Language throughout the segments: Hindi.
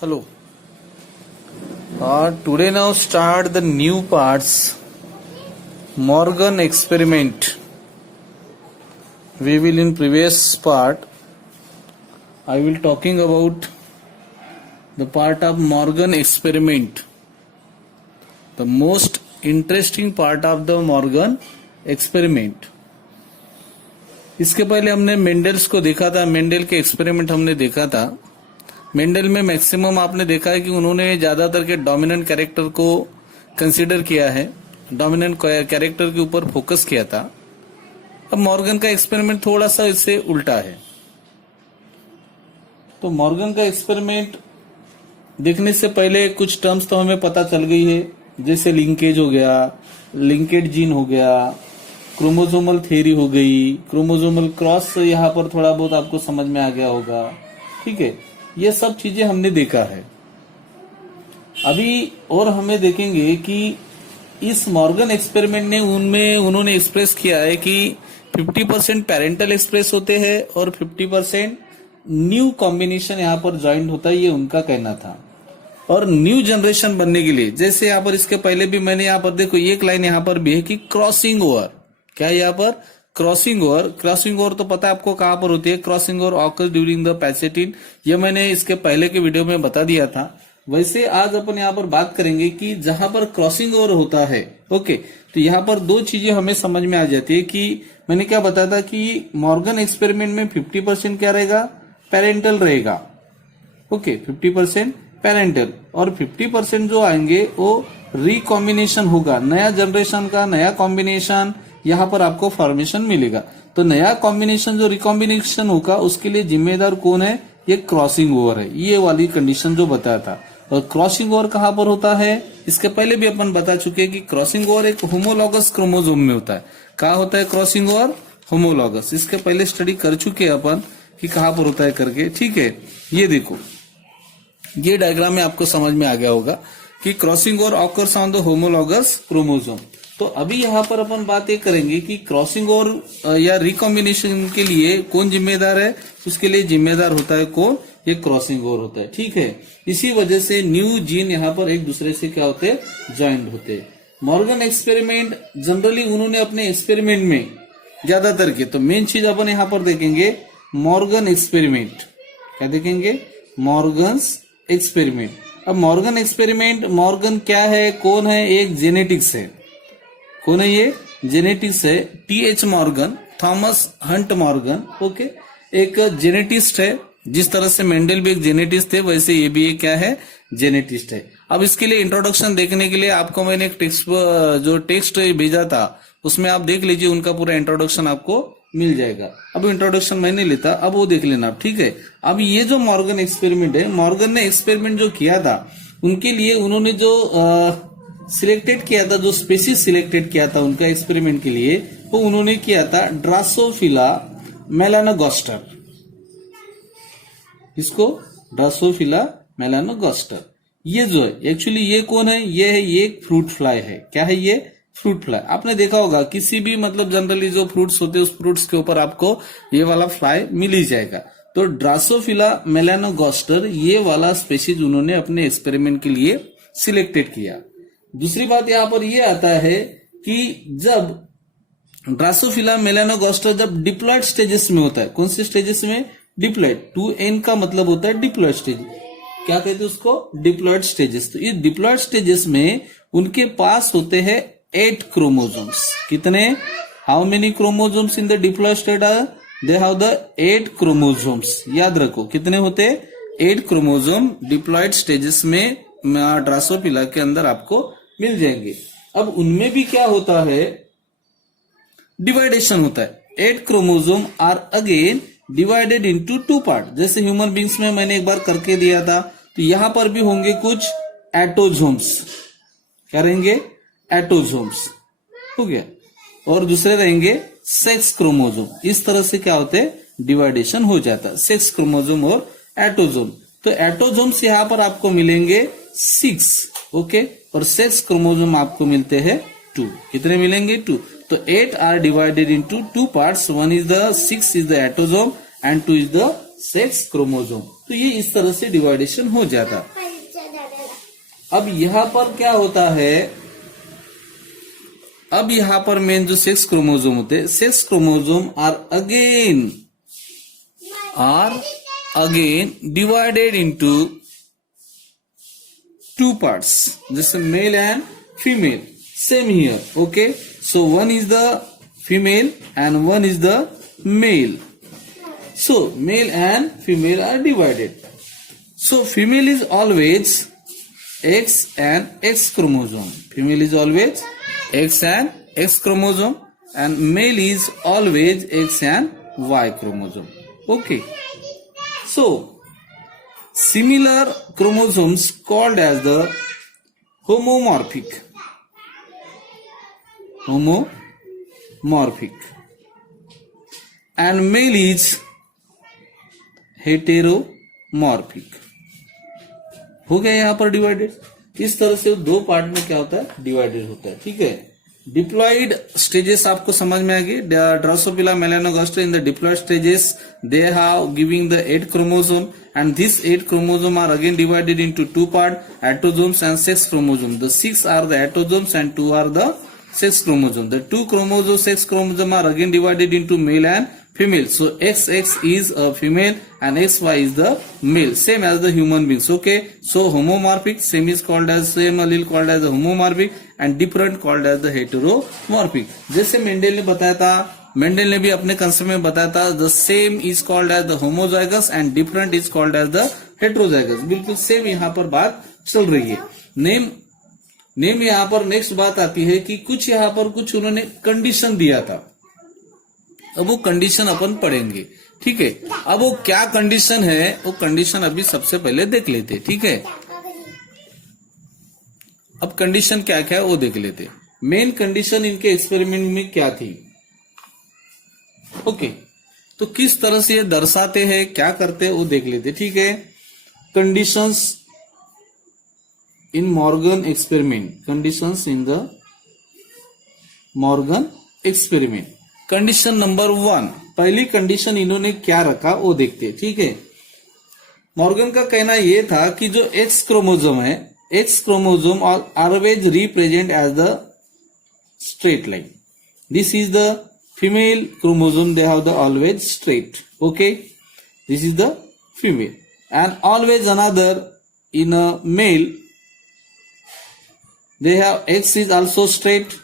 Hello. Today now start the new parts. Morgan experiment. We will in previous part. I will talking about the part of Morgan experiment. The most interesting part of the Morgan experiment. इसके पहले हमने मेंडल्स को देखा था. मेंडल के एक्सपेरिमेंट हमने देखा था. मेंडल में मैक्सिमम आपने देखा है कि उन्होंने ज्यादातर के डोमिनेंट कैरेक्टर को कंसीडर किया है, डोमिनेंट कैरेक्टर के ऊपर फोकस किया था. अब मॉर्गन का एक्सपेरिमेंट थोड़ा सा इससे उल्टा है. तो मॉर्गन का एक्सपेरिमेंट देखने से पहले कुछ टर्म्स तो हमें पता चल गई है, जैसे लिंकेज हो गया, लिंकेड जीन हो गया, क्रोमोसोमल थ्योरी हो गई, क्रोमोसोमल क्रॉस यहाँ पर थोड़ा बहुत आपको समझ में आ गया होगा. ठीक है, ये सब चीजें हमने देखा है. अभी और हमें देखेंगे कि इस मॉर्गन एक्सपेरिमेंट ने उन्होंने एक्सप्रेस किया है कि 50% पेरेंटल एक्सप्रेस होते हैं और 50% न्यू कॉम्बिनेशन यहाँ पर ज्वाइंट होता है, ये उनका कहना था. और न्यू जनरेशन बनने के लिए, जैसे यहाँ पर इसके पहले भी मैंने यहाँ पर देखो एक लाइन यहाँ पर भी है कि क्रॉसिंग ओवर. क्या है यहाँ पर? Crossing over. क्रॉसिंग ओवर तो पता है आपको कहां पर होती है. Crossing over occurs during the pachytene. ये मैंने इसके पहले के वीडियो में बता दिया था. वैसे आज अपन यहाँ पर बात करेंगे कि जहां पर क्रॉसिंग ओवर होता है, ओके, तो यहाँ पर दो चीजें हमें समझ में आ जाती है कि मैंने क्या बताया था कि मॉर्गन एक्सपेरिमेंट में 50% क्या रहेगा? पेरेंटल रहेगा. ओके, 50% पेरेंटल और 50% जो आएंगे वो रिकॉम्बिनेशन होगा. नया जनरेशन का नया कॉम्बिनेशन यहाँ पर आपको फॉर्मेशन मिलेगा. तो नया कॉम्बिनेशन जो रिकॉम्बिनेशन होगा उसके लिए जिम्मेदार कौन है? ये क्रॉसिंग ओवर है. ये वाली कंडीशन जो बताया था. और क्रॉसिंग ओवर कहां पर होता है? इसके पहले भी अपन बता चुके हैं कि क्रॉसिंग ओवर एक होमोलॉगस क्रोमोसोम में होता है. कहाँ होता है क्रॉसिंग ओवर? होमोलॉगस. इसके पहले स्टडी कर चुके हैं अपन कि कहां पर होता है करके. ठीक है, ये देखो, ये डायग्राम में आपको समझ में आ गया होगा कि crossing over occurs on the homologous chromosome. तो अभी यहाँ पर अपन बात ये करेंगे कि क्रॉसिंग ओवर या रिकॉम्बिनेशन के लिए कौन जिम्मेदार है. उसके लिए जिम्मेदार होता है कौन? ये क्रॉसिंग ओवर होता है. ठीक है, इसी वजह से न्यू जीन यहाँ पर एक दूसरे से क्या होते हैं? ज्वाइंट होते हैं. मॉर्गन एक्सपेरिमेंट जनरली उन्होंने अपने एक्सपेरिमेंट में ज्यादातर के, तो मेन चीज अपन यहाँ पर देखेंगे मॉर्गन एक्सपेरिमेंट. क्या देखेंगे? Morgan experiment. अब मॉर्गन एक्सपेरिमेंट, मॉर्गन क्या है, कौन है? एक जेनेटिक्स है. कौन है ये? जेनेटिक्स है. TH Morgan, Thomas Hunt Morgan. Okay, एक जेनेटिस्ट है. जिस तरह से मेंडल भी एक जेनेटिस्ट थे, वैसे ये भी एक क्या है? जेनेटिस्ट है. अब इसके लिए इंट्रोडक्शन देखने के लिए आपको मैंने एक टेक्स्ट भेजा था, उसमें आप देख लीजिए, उनका पूरा इंट्रोडक्शन आपको मिल जाएगा. अब इंट्रोडक्शन मैंने लेता, अब वो देख लेना आप. ठीक है, अब ये जो मॉर्गन एक्सपेरिमेंट है, मॉर्गन ने एक्सपेरिमेंट जो किया था, उनके लिए उन्होंने जो सिलेक्टेड किया था, जो स्पेसीज सिलेक्टेड किया था उनका एक्सपेरिमेंट के लिए, वो उन्होंने किया था ड्रासोफिला मेलानोगास्टर. इसको ड्रासोफिला मेलानोगास्टर. ये जो है एक्चुअली ये कौन है? ये है, ये फ्रूट फ्लाई है. क्या है ये? Fruit fly. आपने देखा होगा किसी भी मतलब जनरली जो फ्रूट्स होते हैं उस फ्रूट्स के ऊपर आपको ये वाला फ्लाई मिल ही जाएगा. तो ड्रासोफिला मेलानोगास्टर ये वाला स्पेसीज उन्होंने अपने एक्सपेरिमेंट के लिए सिलेक्टेड किया. दूसरी बात यहां पर यह आता है कि जब ड्रासोफिला मेलानोगास्टर जब डिप्लॉयड स्टेजेस में होता है, कौन से स्टेजेस में? डिप्लॉयड. 2n का मतलब होता है डिप्लॉयड स्टेज. क्या कहते हैं उसको? Diploid stages. तो इस डिप्लॉयड स्टेजेस में उनके पास होते हैं 8 क्रोमोसोम्स. कितने? How many chromosomes in the diploid state are? They have the 8 chromosomes. याद रखो कितने होते? 8 क्रोमोसोम डिप्लॉयड स्टेजेस में ड्रासोफिला के अंदर आपको मिल जाएंगे. अब उनमें भी क्या होता है? डिवाइडेशन होता है. 8 chromosome are again divided into 2 part. जैसे ह्यूमन बींग्स में मैंने एक बार करके दिया था, तो यहां पर भी होंगे कुछ एटोजोम्स. क्या रहेंगे? एटोजोम्स. हो गया. और दूसरे रहेंगे सेक्स क्रोमोसोम. इस तरह से क्या होते हैं? डिवाइडेशन हो जाता है. सेक्स क्रोमोसोम और एटोजोम. तो एटोजोम्स यहां पर आपको मिलेंगे 6. ओके, और सेक्स क्रोमोसोम आपको मिलते हैं 2. कितने मिलेंगे? 2. तो 8 are divided into 2 parts. 1 is the 6 is the autosome and 2 is the sex chromosome. तो ये इस तरह से डिवाइडेशन हो जाता। अब यहां पर क्या होता है, अब यहां पर मेन जो सेक्स क्रोमोसोम होते हैं, sex chromosome are again divided into two parts, जैसे male and female. Same here, okay. So one is the female and one is the male. So male and female are divided. So female is always X and X chromosome. Female is always X and X chromosome, and male is always X and Y chromosome. Okay. So similar chromosomes called as the homomorphic. And male is heteromorphic. हो गया यहां पर डिवाइडेड। इस तरह से दो पार्ट में क्या होता है, डिवाइडेड होता है। ठीक है। डिप्लॉइड स्टेजेस आपको समझ में आ गई। Drosophila melanogaster in the diploid stages they have giving the 8 chromosome and these 8 chromosome are again divided into two part, autosomes and sex chromosome. The 6 are the autosomes and 2 are the sex chromosome. The 2 chromosome sex chromosome are again divided into male and female. So XX is a female and XY is the male, same as the human beings. Okay. So homomorphic, same is called as, same allele called as the homomorphic and different called as the heteromorphic. जैसे मेंडल ने बताया था, मेंडल ने भी अपने कंसेप्ट में बताया था, the same is called as the homozygous and different is called as the heterozygous. बिल्कुल सेम यहाँ पर बात चल रही है। नेम यहाँ पर नेक्स्ट बात आती है कि कुछ यहाँ पर कुछ उन्होंने कंडीशन दिया था। अब वो कंडीशन अपन पढ़ेंगे। ठीक है। अब वो क्या कंडीशन है, वो कंडीशन अभी सबसे पहले देख लेते। ठीक है। अब कंडीशन क्या क्या है वो देख लेते। मेन कंडीशन इनके एक्सपेरिमेंट में क्या थी। ओके। तो किस तरह से ये दर्शाते हैं, क्या करते हैं वो देख लेते। ठीक है। Conditions in Morgan experiment, conditions in the Morgan experiment. Condition number 1, पहली कंडीशन इन्होंने क्या रखा वो देखते। ठीक है। मॉर्गन का कहना यह था कि जो एक्स क्रोमोसोम है, X chromosome always represent as the straight line. This is the female chromosome, they have the always straight. Okay. This is the female. And always another in a male, they have X is also straight,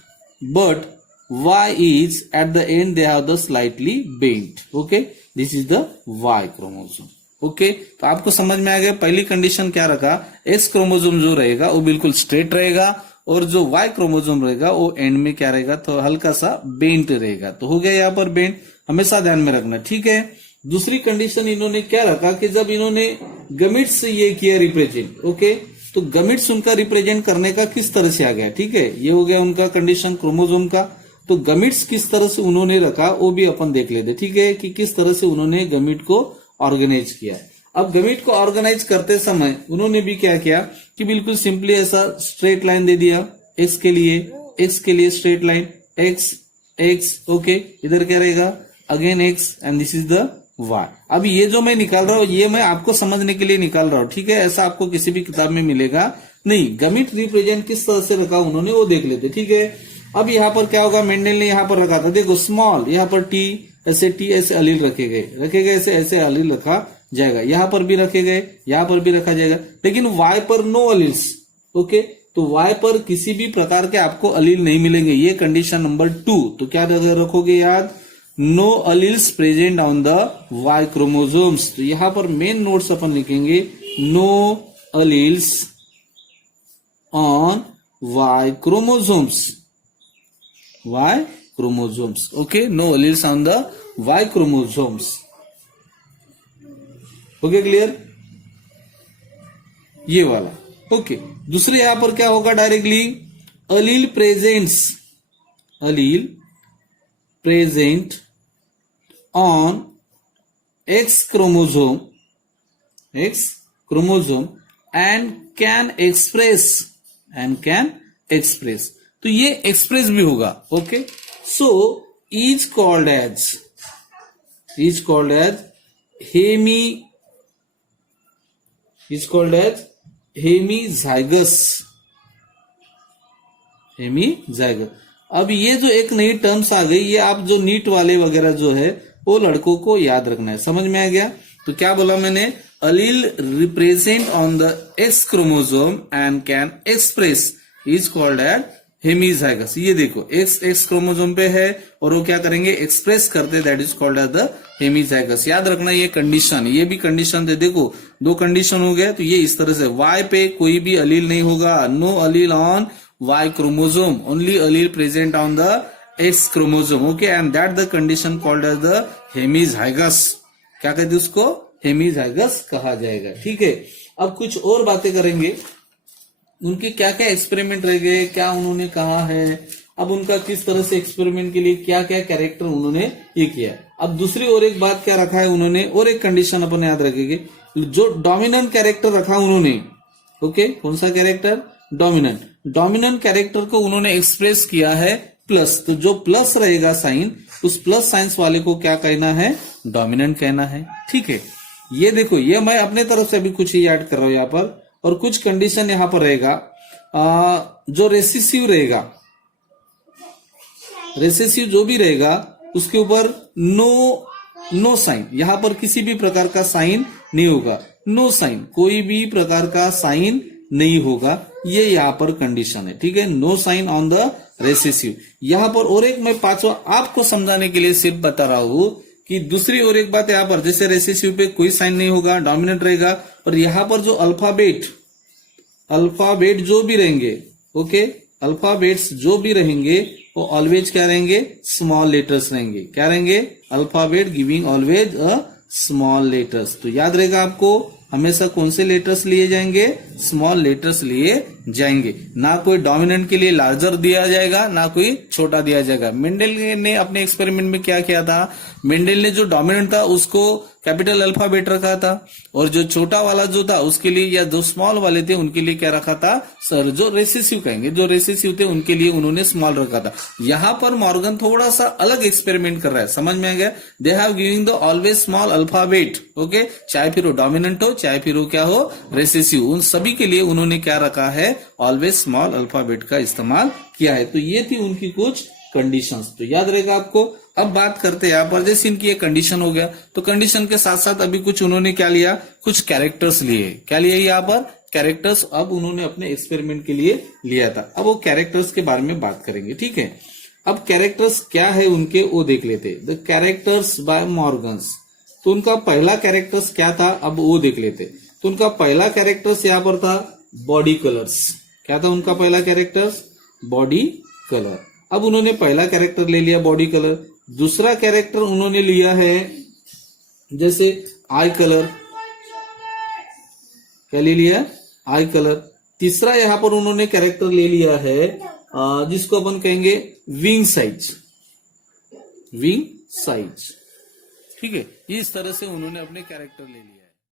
but Y is at the end, they have the slightly bent. Okay. This is the Y chromosome. Okay. तो आपको समझ में आ गया। पहली कंडीशन क्या रखा, X क्रोमोसोम जो रहेगा वो बिल्कुल स्ट्रेट रहेगा और जो Y क्रोमोसोम रहेगा वो एंड में क्या रहेगा, तो हल्का सा बेंट रहेगा। तो हो गया यहाँ पर बेंट, हमेशा ध्यान में रखना। ठीक है। दूसरी कंडीशन इन्होंने क्या रखा कि जब इन्होंने गमिट्स ये किया रिप्रेजेंट, ओके, तो गमिट्स उनका रिप्रेजेंट करने का किस तरह से आ गया। ठीक है। ये हो गया उनका कंडीशन क्रोमोसोम का। तो गमिट्स किस तरह से उन्होंने रखा वो भी अपन देख लेते। ठीक है, कि किस तरह से उन्होंने गमिट को ऑर्गेनाइज किया। अब गमिट को ऑर्गेनाइज करते समय उन्होंने भी क्या किया कि बिल्कुल सिंपली ऐसा स्ट्रेट लाइन दे दिया। एक्स के लिए straight line, X X, okay. इधर क्या रहेगा, again X and this is the Y. अब ये जो मैं निकाल रहा हूं ये मैं आपको समझने के लिए निकाल रहा हूं। ठीक है। ऐसा आपको किसी भी किताब में मिलेगा नहीं। गमिट रिप्रेजेंट किस तरह से रखा उन्होंने वो देख लेते। ठीक है। अब यहाँ पर क्या होगा, मेंडल ने यहाँ पर रखा था, देखो स्मॉल, यहाँ पर टी ऐसे अलील रखे गए ऐसे अलील रखा जाएगा। यहां पर भी रखे गए, यहां पर भी रखा जाएगा, लेकिन वाई पर नो अलील्स। ओके। तो वाई पर किसी भी प्रकार के आपको अलील नहीं मिलेंगे। ये कंडीशन नंबर 2। तो क्या रखोगे याद, no alleles present on the Y chromosomes. तो यहां पर मेन नोट्स अपन लिखेंगे, no alleles on Y chromosomes, Y chromosomes. Okay. No alleles on the Y chromosomes. Okay, clear ये वाला। ओके। दूसरे यहां पर क्या होगा, directly allele present on X chromosome and can express. तो ये एक्सप्रेस भी होगा। Okay. So is called as hemi is called as hemizygous. Hemizygous. अब ये जो एक नई टर्म्स आ गई, ये आप जो नीट वाले वगैरह जो है वो लड़कों को याद रखना है। समझ में आ गया? तो क्या बोला मैंने? Allele represent on the X chromosome and can express is called as hemizygous. ये देखो एक्स क्रोमोसोम पे है और वो क्या करेंगे? एक्सप्रेस करते, that is called as the hemizygous. याद रखना ये कंडीशन, ये भी कंडीशन थे। देखो दो कंडीशन हो गया, तो ये इस तरह से वाई पे कोई भी अलील नहीं होगा, no allele on Y chromosome, only allele present on the X chromosome, okay, and that the condition called as the hemizygous। क्या कहते हैं उसको? हेमीजाइगस कहा जाएगा। ठीक है, अब कुछ और बातें करेंगे। उनके क्या क्या एक्सपेरिमेंट रह गए, क्या उन्होंने कहा है, अब उनका किस तरह से एक्सपेरिमेंट के लिए क्या क्या कैरेक्टर उन्होंने ये किया। अब दूसरी और एक बात क्या रखा है उन्होंने, और एक कंडीशन अपन याद रखेंगे, जो डोमिनेंट कैरेक्टर रखा उन्होंने, ओके, कौन सा कैरेक्टर? डोमिनेंट कैरेक्टर को उन्होंने एक्सप्रेस किया है प्लस। तो जो प्लस रहेगा साइन, उस प्लस साइंस वाले को क्या कहना है? डोमिनेंट कहना है। ठीक है, ये देखो, ये मैं अपने तरफ से अभी कुछ ही ऐड कर रहा हूं यहां पर, और कुछ कंडीशन यहां पर रहेगा। जो रेसेसिव रहेगा, रेसेसिव जो भी रहेगा उसके ऊपर नो साइन, यहां पर किसी भी प्रकार का साइन नहीं होगा। नो साइन, कोई भी प्रकार का साइन नहीं होगा, ये यहां पर कंडीशन है। ठीक है, no sign on the recessive. यहां पर और एक मैं पांचवा आपको समझाने के लिए सिर्फ बता रहा हूं कि दूसरी और एक बात यहां पर, जैसे रेसेसिव पे कोई साइन नहीं होगा, डोमिनेंट रहेगा, और यहां पर जो अल्फाबेट जो भी रहेंगे, ओके, अल्फाबेट्स जो भी रहेंगे वो ऑलवेज क्या रहेंगे? स्मॉल लेटर्स रहेंगे। क्या रहेंगे? Alphabet giving always a small letters. तो याद रहेगा आपको, हमेशा कौन से लेटर्स लिए जाएंगे? स्मॉल लेटर्स लिए जाएंगे। ना कोई डोमिनेंट के लिए लार्जर दिया जाएगा, ना कोई छोटा दिया जाएगा। मेंडल ने अपने एक्सपेरिमेंट में क्या किया था? मेंडल ने जो डोमिनेंट था उसको कैपिटल अल्फाबेट रखा था, और जो छोटा वाला जो था उसके लिए, या जो स्मॉल वाले थे उनके लिए क्या रखा था? सर जो रेसेसिव कहेंगे, जो रेसेसिव थे उनके लिए उन्होंने स्मॉल रखा था। यहां पर मॉर्गन थोड़ा सा अलग एक्सपेरिमेंट कर रहा है। समझ में आ गया? They have giving the always small alphabet, okay, चाहे फिर वो डोमिनेंट हो, चाहे फिर वो क्या हो? रेसेसिव, उन सभी के लिए उन्होंने क्या रखा है? ऑलवेज स्मॉल अल्फाबेट का इस्तेमाल किया है। तो ये थी उनकी कुछ कंडीशंस, तो याद रहेगा आपको। अब बात करते हैं यहाँ पर, जैसे इनकी एक कंडीशन हो गया, तो कंडीशन के साथ साथ अभी कुछ उन्होंने क्या लिया? कुछ कैरेक्टर्स लिए। क्या लिया यहाँ पर? कैरेक्टर्स अब उन्होंने अपने एक्सपेरिमेंट के लिए लिया था। अब वो कैरेक्टर्स के बारे में बात करेंगे। ठीक है, अब कैरेक्टर्स क्या है उनके वो देख लेते। The characters by Morgan's. तो उनका पहला कैरेक्टर्स क्या था, अब वो देख लेते। तो उनका पहला कैरेक्टर्स यहाँ पर था बॉडी कलर्स। क्या था उनका पहला कैरेक्टर्स? Body colour. अब उन्होंने पहला कैरेक्टर ले लिया बॉडी कलर। दूसरा कैरेक्टर उन्होंने लिया है जैसे आई कलर। क्या ले लिया? आई कलर। तीसरा यहां पर उन्होंने कैरेक्टर ले लिया है जिसको अपन कहेंगे विंग साइज। विंग साइज, ठीक है, इस तरह से उन्होंने अपने कैरेक्टर ले लिया।